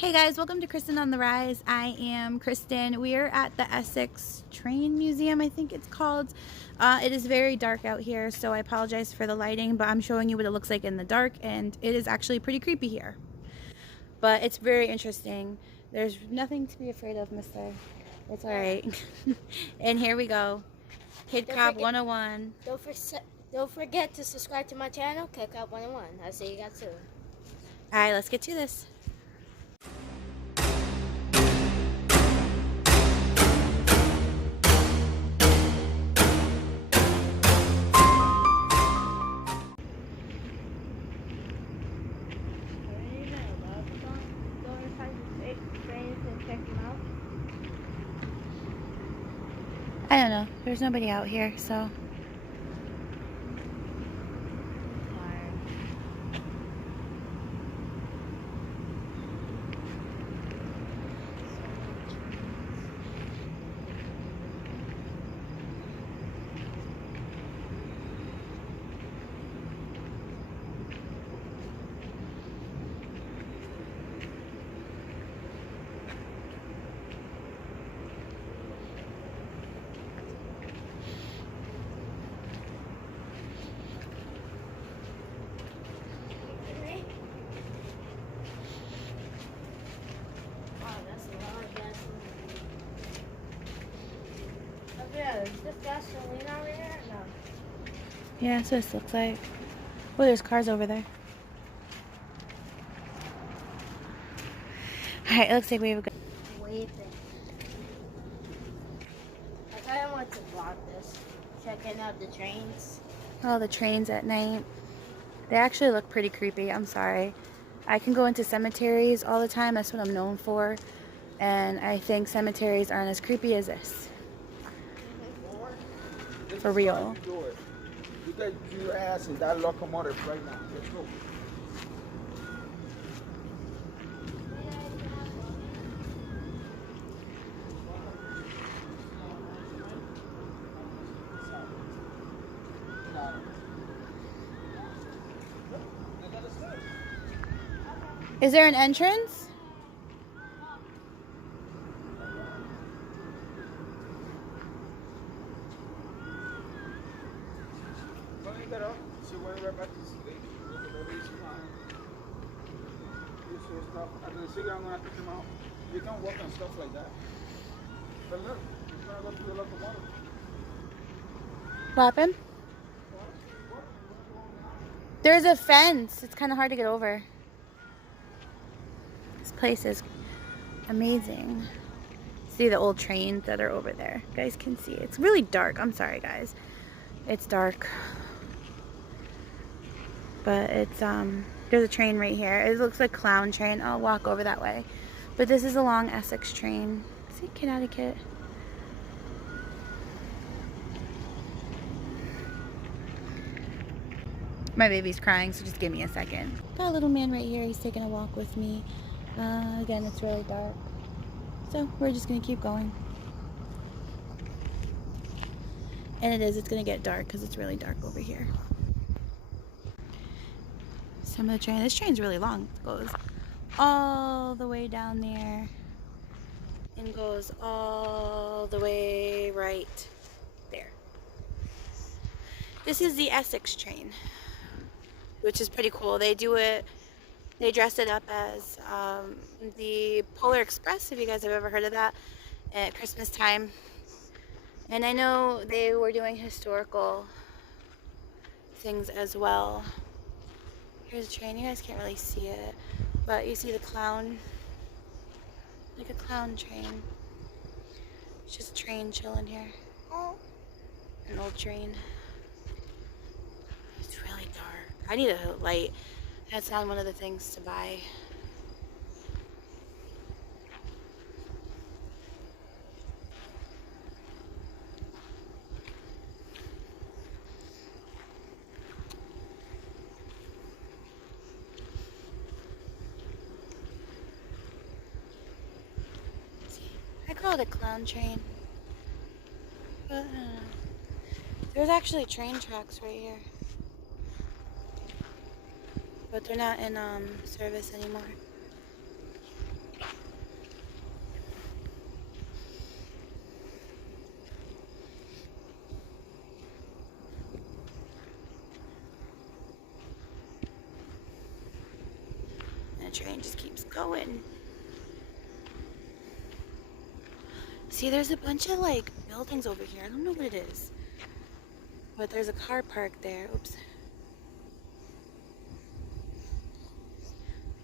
Hey guys, welcome to Kristen on the Rise. I am Kristen. We are at the Essex Train Museum, I think it's called. It is very dark out here, so I apologize for the lighting, but I'm showing you what it looks like in the dark, and it is actually pretty creepy here. But it's very interesting. There's nothing to be afraid of, mister. It's alright. And here we go. Kid Cop 101. Don't forget to subscribe to my channel, Kid Cop 101. I'll see you guys soon. Alright, let's get to this. I don't know. There's nobody out here, so. Is this gasoline over here? No. Yeah, that's what this looks like. Oh, there's cars over there. Alright, it looks like we have a good. Wait. I kind of want to vlog this. Checking out the trains. Oh, the trains at night. They actually look pretty creepy. I'm sorry. I can go into cemeteries all the time. That's what I'm known for. And I think cemeteries aren't as creepy as this. For real. You guys do your ass in that locomotive right now. Let's go. Is there an entrance? Get up. She went right back to sleep. Everybody's fine. This is stuff. I didn't see I'm gonna pick them out. You can walk on stuff like that. But look, you're gonna go to the locomotive. What happened? There's a fence. It's kind of hard to get over. This place is amazing. See the old trains that are over there. You guys can see. It's really dark. I'm sorry, guys. It's dark. But it's, there's a train right here. It looks like Clown Train. I'll walk over that way. But this is a long Essex train. See, Connecticut. My baby's crying, so just give me a second. Got a little man right here. He's taking a walk with me. Again, it's really dark. So we're just gonna keep going. And it's gonna get dark because it's really dark over here. Some of the train, this train's really long. It goes all the way down there and goes all the way right there. This is the Essex train, which is pretty cool. They dress it up as the Polar Express, if you guys have ever heard of that, at Christmas time. And I know they were doing historical things as well. Here's a train. You guys can't really see it, but you see the clown, like a clown train. It's just a train chilling here. An old train. It's really dark. I need a light. That's on one of the things to buy. I call it a clown train. But I don't know. There's actually train tracks right here. but they're not in service anymore. the train just keeps going. See, there's a bunch of like buildings over here. I don't know what it is, but there's a car parked there. Oops.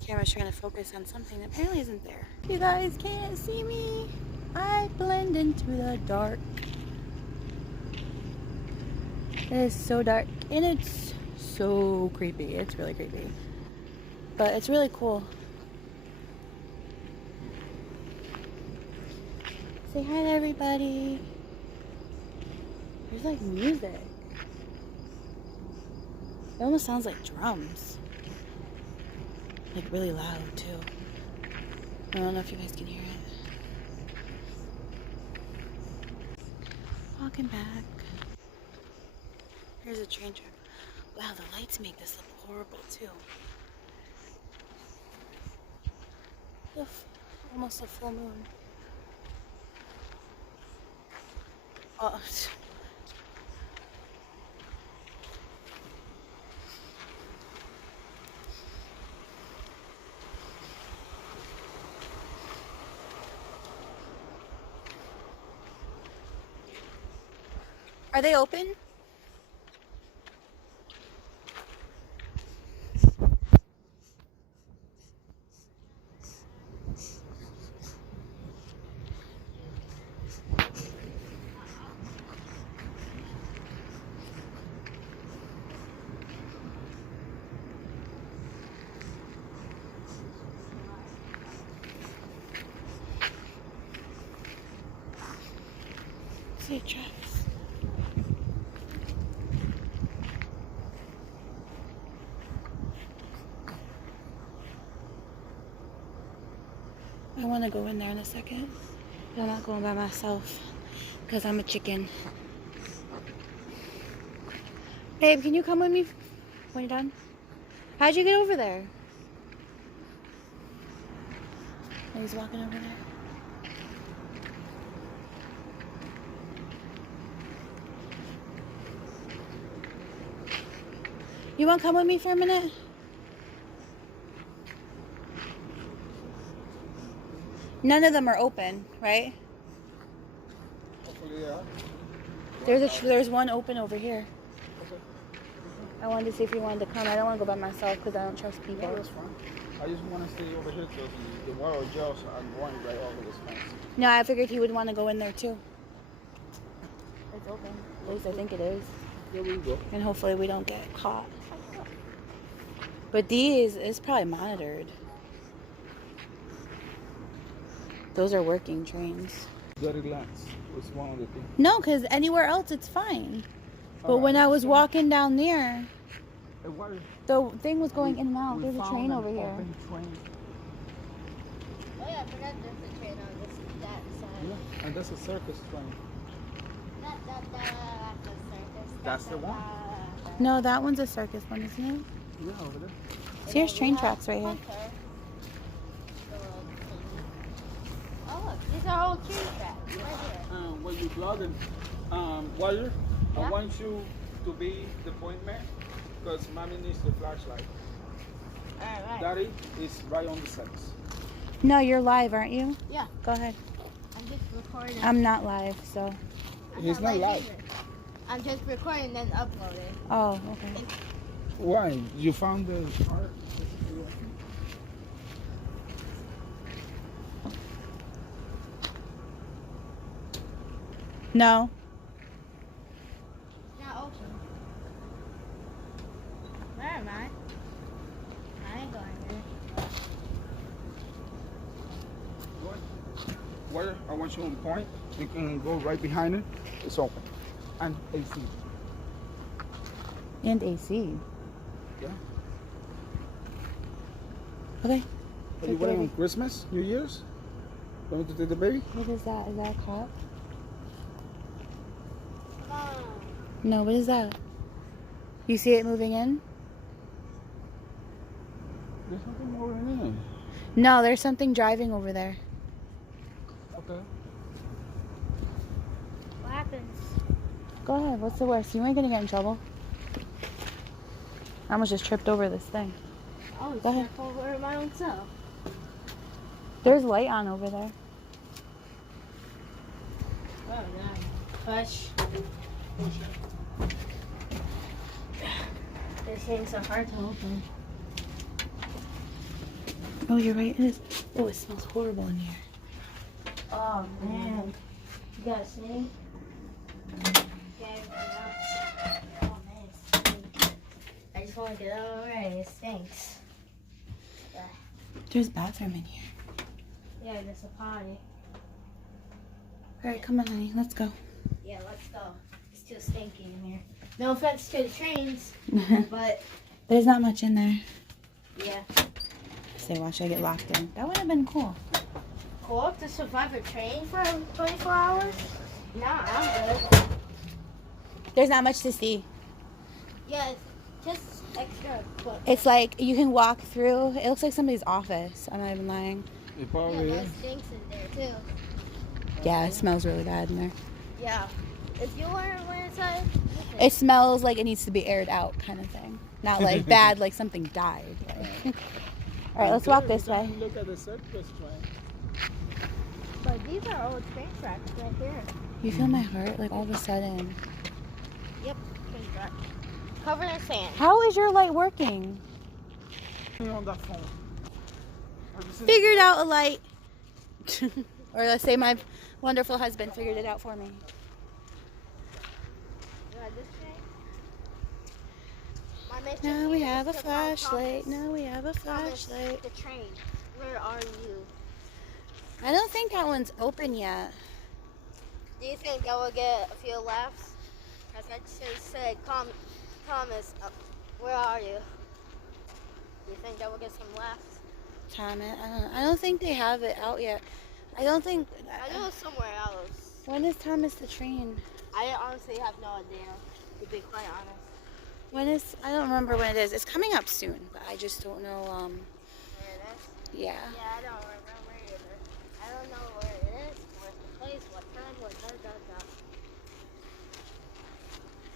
The camera's trying to focus on something that apparently isn't there. You guys can't see me. I blend into the dark. It is so dark and it's so creepy. It's really creepy, but it's really cool. Say hi to everybody. There's like music. It almost sounds like drums. Like really loud too. I don't know if you guys can hear it. Walking back. Here's a train track. Wow, the lights make this look horrible too. Almost a full moon. Oh. Are they open? See tracks. I want to go in there in a second, but I'm not going by myself because I'm a chicken. Babe, can you come with me when you're done? How'd you get over there? Oh, he's walking over there. You want to come with me for a minute? None of them are open, right? Hopefully, yeah. There's one open over here. I wanted to see if you wanted to come. I don't want to go by myself because I don't trust people. Yeah, that's fine. I just want to stay over here because the water gels are going right over this fence. No, I figured he would want to go in there too. It's open. At least I think it is. Here we go. And hopefully we don't get caught. But these is probably monitored. Those are working trains. Dirty lands was one of the things. No, because anywhere else it's fine. But when I was walking down there, the thing was going in and out. There's a train over here. Oh yeah, but that's just a train on that side. Yeah, and that's a circus train. That's a circus. That's the one. No, that one's a circus one, isn't it? Yeah, over there. See, here's train tracks right here. Oh look, these are all train tracks right here. When you're vlogging, Wire, Yeah? I want you to be the point man because mommy needs the flashlight. Alright. Daddy is right on the fence. No, you're live, aren't you? Yeah. Go ahead. I'm just recording. I'm not live, so. He's not live. either. I'm just recording and uploading. Oh, okay. Why? You found the art? No. It's not open. Where am I? I ain't going there. Where I want you on point. You can go right behind it. It's open. And AC. And AC. Yeah. Okay. Are you waiting on Christmas, New Year's? Going to take the baby? What is that? Is that a cop? Come on. No, what is that? You see it moving in? There's something over there. No, there's something driving over there. Okay. What happens? Go ahead. What's the worst? You ain't gonna get in trouble. I almost just tripped over this thing. Oh, Go ahead. step over my own self. There's light on over there. Oh, no. Push. These things are hard to open. Oh, you're right. It is. Oh, it smells horrible in here. Oh, man. You gotta sing? Okay, oh, man, it stinks. I just want to get it already. It stinks. Yeah, There's a bathroom in here. yeah, there's a potty. All right, come on, honey. Let's go. Yeah, let's go. It's too stinky in here. No offense to the trains, but There's not much in there. yeah. Say, watch I get locked in. That would have been cool. Cool to survive a train for 24 hours? Nah, I'm good. There's not much to see. Yeah, it's just extra. But It's like you can walk through. It looks like somebody's office. I'm not even lying. It yeah, probably but it is. stinks in there too. Yeah, it smells really bad in there. Yeah. If you weren't inside, It smells like it needs to be aired out, kind of thing. Not like bad, like something died. Like. All right, let's walk this way. Look at the surface train. but these are old train tracks right here. You feel my heart, like all of a sudden. Yep, train tracks. Covered in sand. How is your light working? On that phone. Have you seen Figured out a light. Or let's say my wonderful husband figured it out for me. You like this train? My mission Now we here have a is to find flashlight. Thomas. Now we have a Thomas, flashlight. the train. Where are you? I don't think that one's open yet. Do you think that will get a few laughs? As I just said, Thomas, where are you? Do you think that will get some laughs? Thomas, I don't think they have it out yet. I don't think. I know it's somewhere else. When is Thomas the train? I honestly have no idea, to be quite honest. When is? I don't remember when it is. It's coming up soon, but I just don't know. Where it is? Yeah. Yeah, I don't remember either. I don't know where it is, where's the place, what time, what da.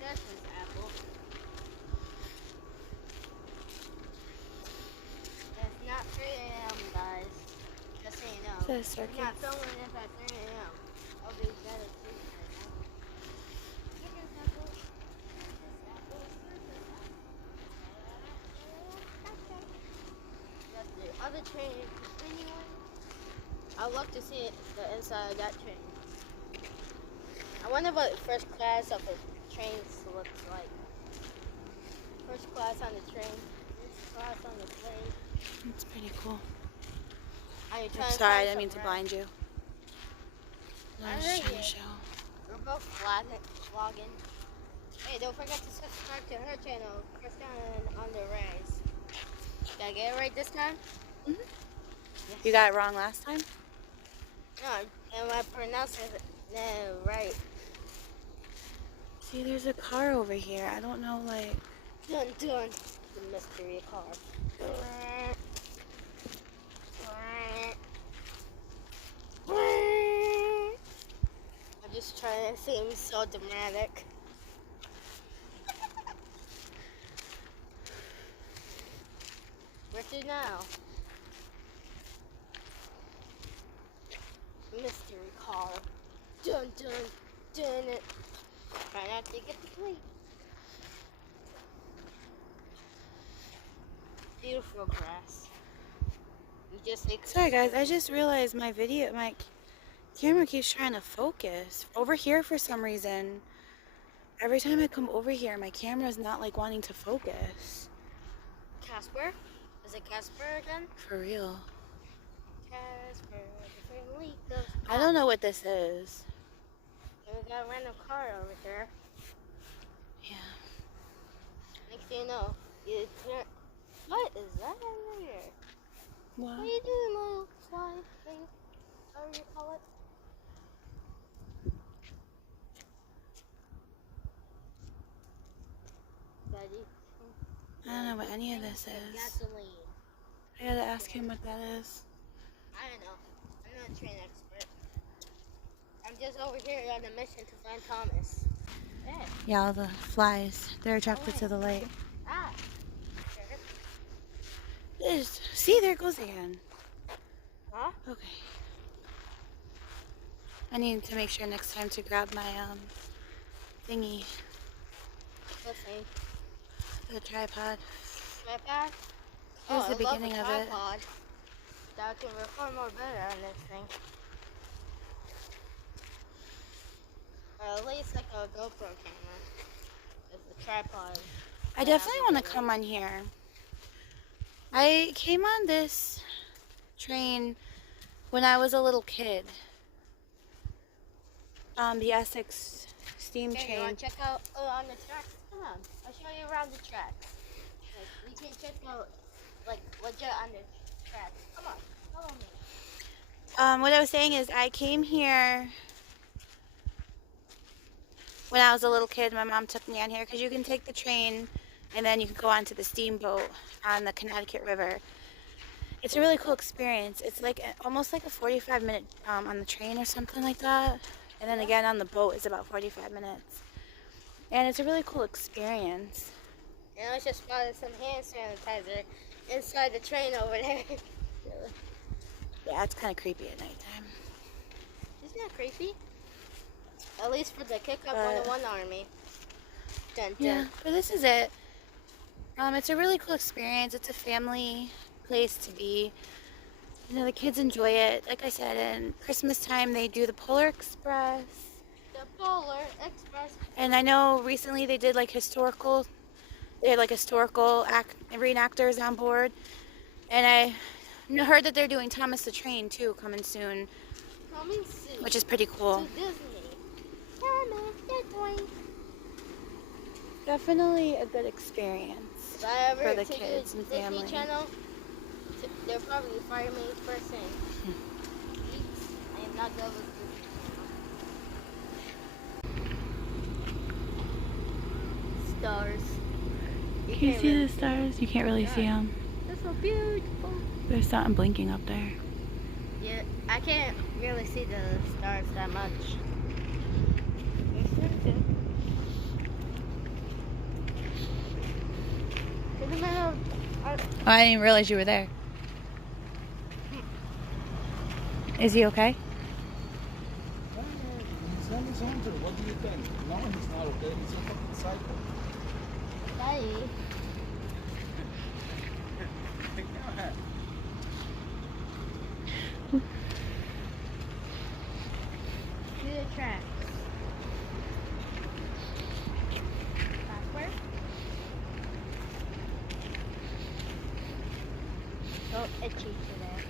This is Apple. It's not 3 a.m., guys. Just so you know. The I'm circuit. not filming this at 3 a.m. I'll be better too right now. Get this Apple. Get this Apple. Get this Apple. That's the other train continuing. I'd love to see the inside of that train. I wonder what first class of a train looks like. First class on the train. First class on the plane. It's pretty cool. Are you I'm trying to sorry, I find didn't mean to some blind you. I was just trying to show. We're both vlogging. Hey, don't forget to subscribe to her channel, kristinontherise. Did I get it right this time? Mhm. Yes. You got it wrong last time? No, and I pronounced it right. See, there's a car over here. I don't know, like. Dun dun. The mystery car. I'm just trying to seem so dramatic. Where to now? Mystery car. Dun dun dun it. Try not to get the plate. Beautiful grass. You just make. Sorry, guys. I just realized my camera keeps trying to focus. Over here, for some reason, every time I come over here, my camera's not like wanting to focus. Casper? Is it Casper again? For real. Casper, the friendly ghost. I don't know what this is. And we got a random car over there. Yeah. Next thing you know, you turn. What is that over here? What? What are you doing, little fly thing? How do you call it? Betty. I don't know what any of this is. Gasoline. I gotta ask him what that is. I don't know. I'm not a train expert. I'm just over here on a mission to find Thomas. Hey. Yeah, all the flies. They're attracted to the light. Ah. See, there it goes again. Huh? Okay. I need to make sure next time to grab my thingy, Let's see. the tripod. Tripod? Here's Oh, the I love beginning a of it. tripod. That I can record more better on this thing. Or at least like a GoPro camera. It's the tripod. I definitely want to come on here. I came on this train when I was a little kid. The Essex Steam Okay, you Train. want to check out on the tracks? Come on, I'll show you around the tracks. Like, you can check out like legit on the tracks. Come on, follow me. What I was saying is I came here when I was a little kid. My mom took me on here because you can take the train and then you can go onto the steamboat on the Connecticut River. It's a really cool experience. It's like almost like a 45-minute on the train or something like that. And then again on the boat is about 45 minutes. And it's a really cool experience. And I just spotted some hand sanitizer inside the train over there. Yeah, it's kind of creepy at nighttime. Isn't that creepy? At least for the Kick Up 101 Army. Dun, dun. Yeah, but this is it. It's a really cool experience. It's a family place to be. You know, the kids enjoy it. Like I said, in Christmas time, they do the Polar Express. The Polar Express. And I know recently they did like they had like historical reenactors on board. And I heard that they're doing Thomas the Train too, coming soon, Coming soon. which is pretty cool. To Disney. Thomas the Train. Definitely a good experience If I ever for the take kids the and Disney family. Channel, they'll probably fire me first thing. I am not good with Disney Channel. Stars. Can you see the stars? You can't really see them. They're so beautiful. There's something blinking up there. Yeah, I can't really see the stars that much. I didn't realize you were there. Is he okay? He's on his own too. What do you think? No, he's not okay. He's a fucking psycho. Daddy. Go ahead. See the tracks. Backward. So itchy today.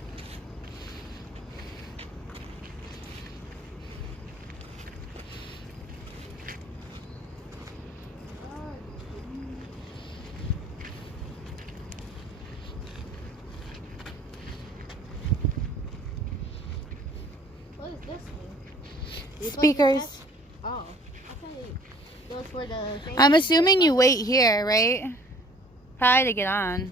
What does this mean? Speakers. Oh. I thought those were the things. I'm assuming you wait here, right? Probably to get on.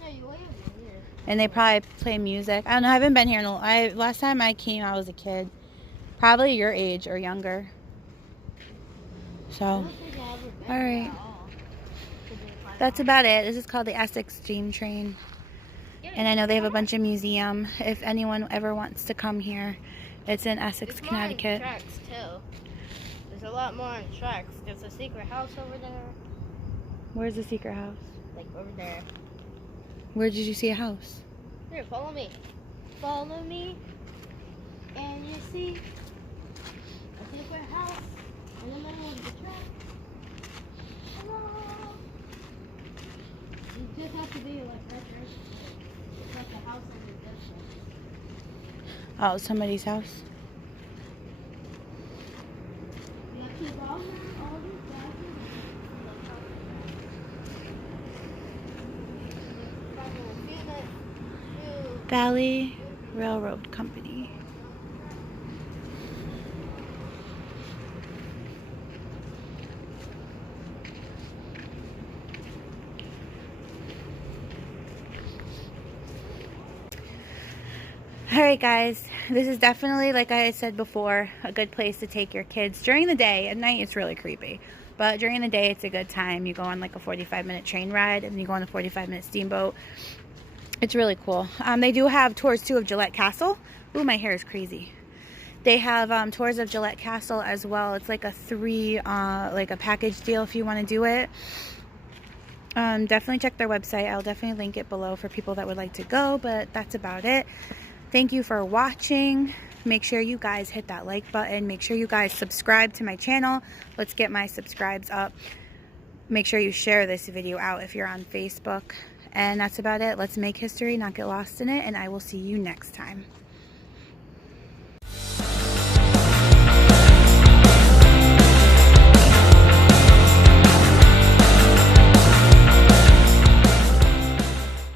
No, you wait over here. And they probably play music. I don't know. I haven't been here in last time I came, I was a kid. Probably your age or younger. I So, don't think I've ever been all here right. at all. That's about it. This is called the Essex Steam Train. And I know they have a bunch of museum. If anyone ever wants to come here, it's in Essex, There's more on Connecticut. tracks too. There's a lot more on tracks. There's a secret house over there. Where's the secret house? Like over there. Where did you see a house? Here, follow me. Follow me. And you see a secret house in the middle of the track. Hello. You just have to be like right there. It's like a house in the distance. Oh, somebody's house. You have to follow all these guys. Valley Railroad Company. Alright guys, this is definitely, like I said before, a good place to take your kids. During the day, at night it's really creepy. But during the day it's a good time. You go on like a 45-minute train ride and you go on a 45-minute steamboat. It's really cool. They do have tours too of Gillette Castle. Ooh, my hair is crazy. They have tours of Gillette Castle as well. It's like a like a package deal if you want to do it. Definitely check their website. I'll definitely link it below for people that would like to go, but that's about it. Thank you for watching. Make sure you guys hit that like button. Make sure you guys subscribe to my channel. Let's get my subscribes up. Make sure you share this video out if you're on Facebook. And that's about it. Let's make history, not get lost in it, and I will see you next time.